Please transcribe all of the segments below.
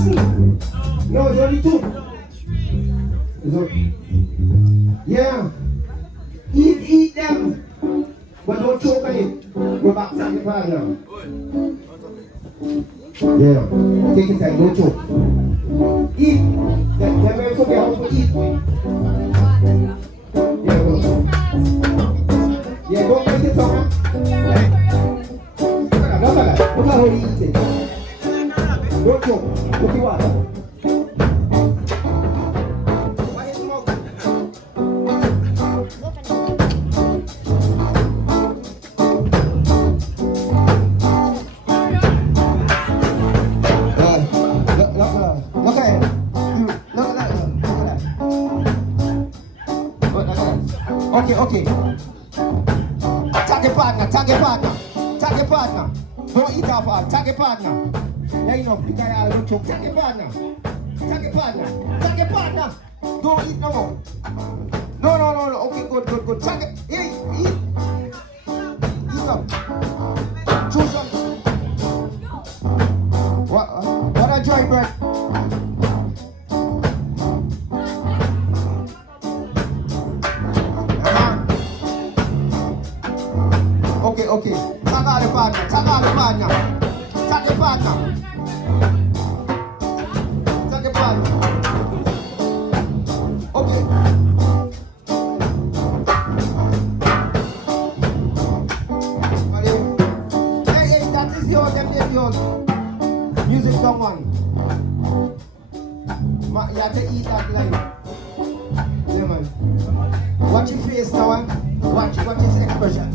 No, it's only two. Yeah. Eat them. But don't choke on it. Go back to the pan now. Yeah. Take your time, don't choke. Eat. Then when you forget how to eat. Yeah, go. Yeah, don't make it talk. Look at that. Look at how he eats it. Don't choke. Look at what. Okay. Tag your partner. Don't eat off all. Tag your partner. Yeah, enough. Because I don't choke. Tag your partner. Don't eat no more. No. Okay, good. Tag it. Eat. Eat up. Choose something. What a dry bread. Okay. Tag all the partner. Okay. Hey, that is yours, yours. Music someone. You have to eat that line. Yeah, man. Watch your face now, eh? Watch his expression.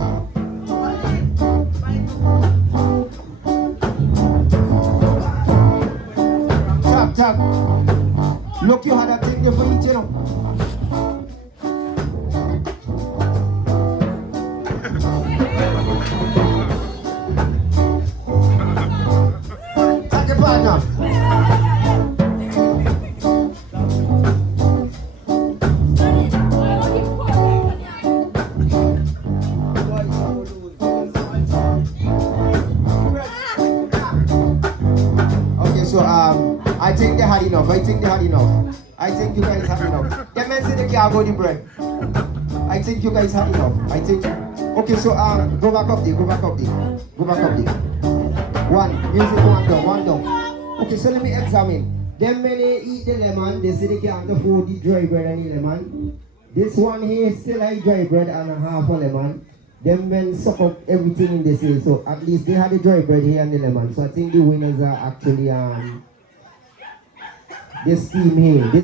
Tag. Look, you had a thing there for eating, you know. Tag your partner. Okay, so I think they had enough. I think you guys had enough. The men say they can't go the bread. I think you guys had enough. Okay, so go back up there. One down. Okay, so let me examine. Them men they eat the lemon, they say they can't afford the dry bread and the lemon. This one here still like dry bread and a half a lemon. Them men suck up everything in the sale, so at least they had the dry bread here and the lemon. So I think the winners are actually this team here.